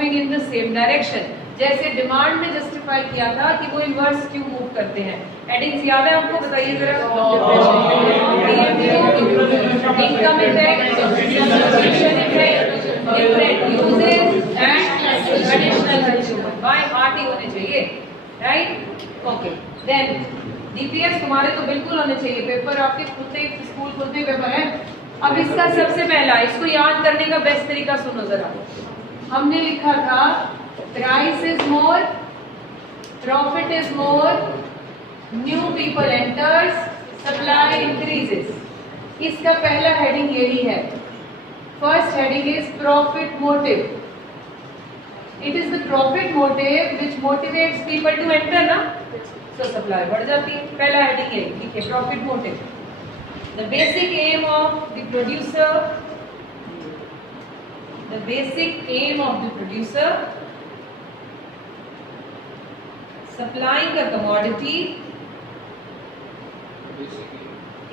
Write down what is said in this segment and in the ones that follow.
Moving in the same direction. जैसे डिमांड में जस्टिफाई किया था कि वो इन्वर्स क्यों मूव करते हैं। हेडिंग्स याद है आपको? बताइए जरा। Income effect, substitution effect, different uses and additional consumer. By heart ही होने चाहिए, राइट? ओके, देन डीपीएस तुम्हारे तो बिल्कुल होने चाहिए। पेपर आपके खुलते ही, स्कूल खुलते ही पेपर है। अब इसका सबसे पहला, इसको याद करने का बेस्ट तरीका सुनो जरा। हमने लिखा था price is more, profit is more, new people enters, supply increases. इसका पहला हेडिंग यही है। First heading is profit motive. It is the profit motive which motivates people to enter ना, तो सप्लाई बढ़ जाती है। पहला हेडिंग है, ठीक है, profit motive. The basic aim of the producer, the basic aim of the producer, supplying a commodity,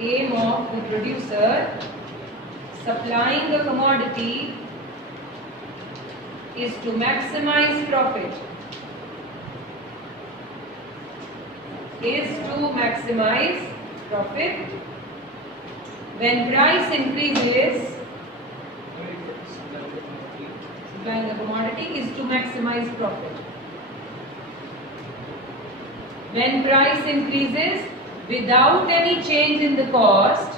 aim of the producer, supplying a commodity is to maximize profit, is to maximize profit. When price increases, supplying a commodity is to maximize profit. When price increases without any change in the cost,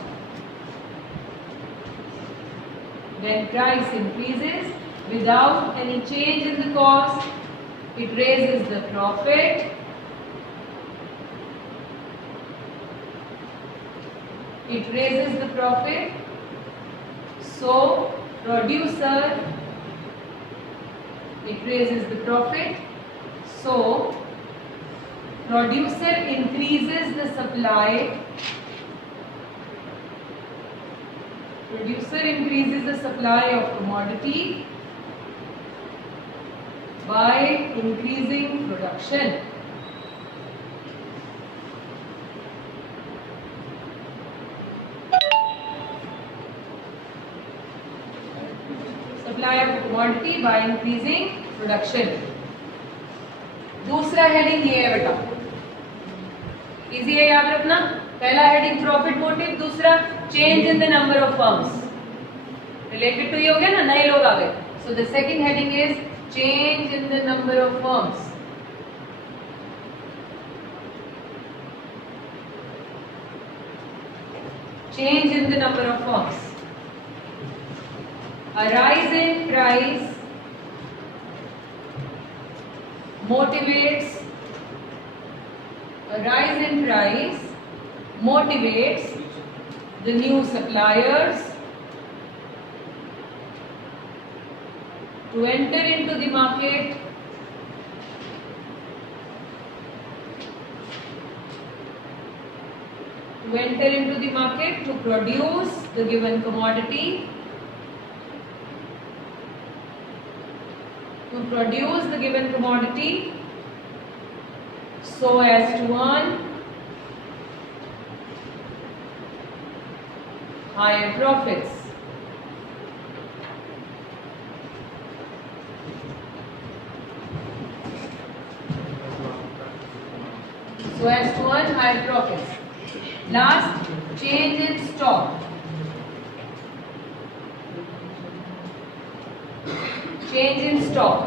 when price increases without any change in the cost, it raises the profit. It raises the profit. So producer, it raises the profit. So producer increases the supply. Producer increases the supply of commodity by increasing production. Supply of commodity by increasing production. दूसरा हेडिंग ये है बेटा, इजी है याद रखना। पहला heading profit motive, दूसरा change in the number of firms. Related तो ये हो गया ना, नए लोग आ गए। So the second heading is change in the number of firms. Change in the number of firms. A rise in price motivates the new suppliers to enter into the market, to produce the given commodity, so as to earn higher profits. Last, change in stock. Change in stock.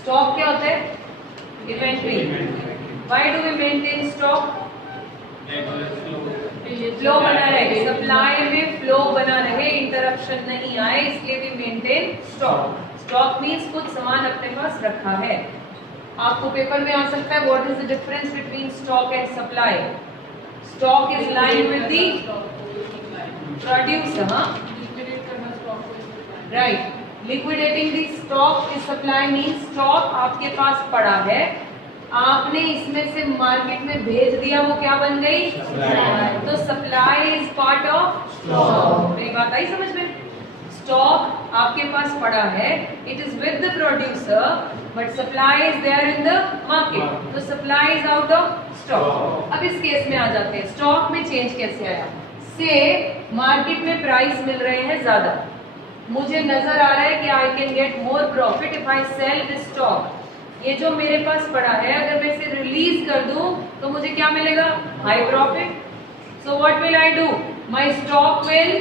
Stock क्या होता है? Inventory. Why do we maintain stock? Flow बना रहे, सप्लाई में फ्लो बना रहे, इंटरप्शन नहीं आए, इसलिए भी मेंटेन स्टॉक। स्टॉक मीन्स कुछ सामान अपने पास रखा है। आपको पेपर में आ सकता है what is the difference between stock and supply. Stock is line with the producer, right. Liquidating the stock is supply means stock आपके पास पड़ा है, आपने इसमें से मार्केट में भेज दिया, वो क्या बन गई? तो supply is part of stock. मेरी बात आई समझ में? स्टॉक आपके पास पड़ा है, it is with the producer but supply is there in the market, तो supply is out of stock. अब इस केस में आ जाते हैं, स्टॉक में चेंज कैसे आया। से मार्केट में प्राइस मिल रहे हैं ज्यादा, मुझे नजर आ रहा है कि I can get more profit if I sell this stock. ये जो मेरे पास पड़ा है अगर मैं इसे रिलीज कर दूं तो मुझे क्या मिलेगा? High profit. So what will I do? My stock will,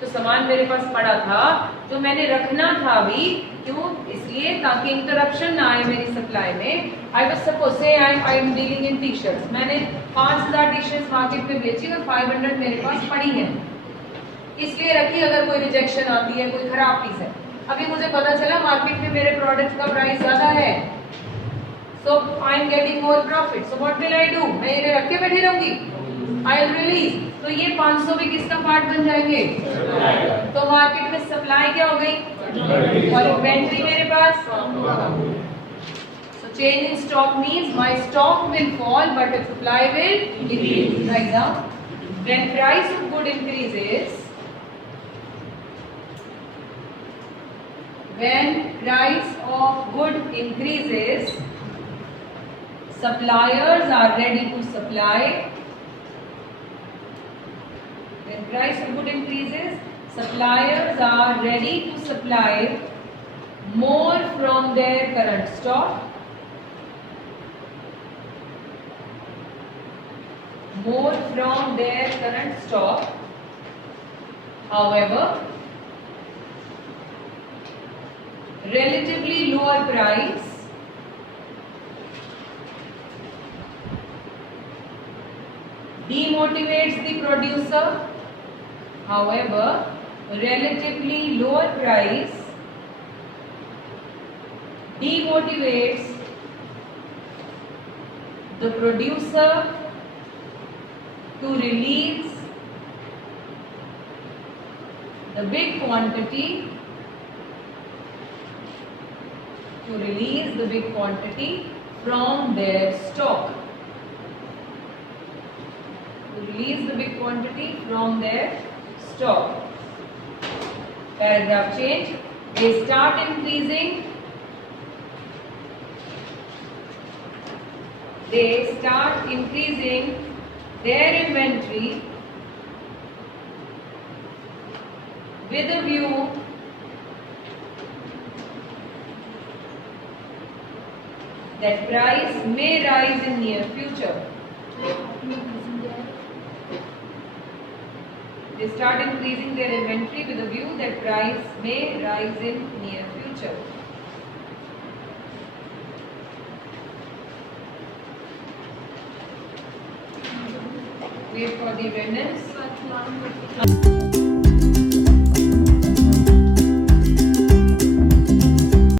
तो सामान मेरे पास पड़ा था जो मैंने रखना था अभी, क्यों? इसलिए ताकि इंटरप्शन ना आए मेरी सप्लाई में। आई वाज सपोज से I am dealing in T shirts, मैंने 5000 टी शर्ट्स मार्केट में बेची और 500 मेरे पास पड़ी है, इसलिए रखी। अगर कोई रिजेक्शन आती है, कोई खराब पीस है, अभी मुझे पता चला मार्केट में मेरे प्रोडक्ट का प्राइस ज्यादा है, so I am getting more profit. So what will I do? मैं इन्हें रख के बैठी रहूंगी? I will release. तो ये 500 भी किसका पार्ट बन जाएंगे? तो मार्केट में सप्लाई क्या हो गई और इन्वेंट्री मेरे पास। So change in stock means my stock will fall but the supply will increase. Right now, when price of good increases, when price of good increases, suppliers are ready to supply. When price of good increases, suppliers are ready to supply more from their current stock, more from their current stock. However, relatively lower price demotivates the producer. However, relatively lower price demotivates the producer to release the big quantity from their stock. Release the big quantity from their stock. Paragraph change. They start increasing their inventory with a view that price may rise in near future. They start increasing their inventory with a view that price may rise in near future. Wait for the attendance.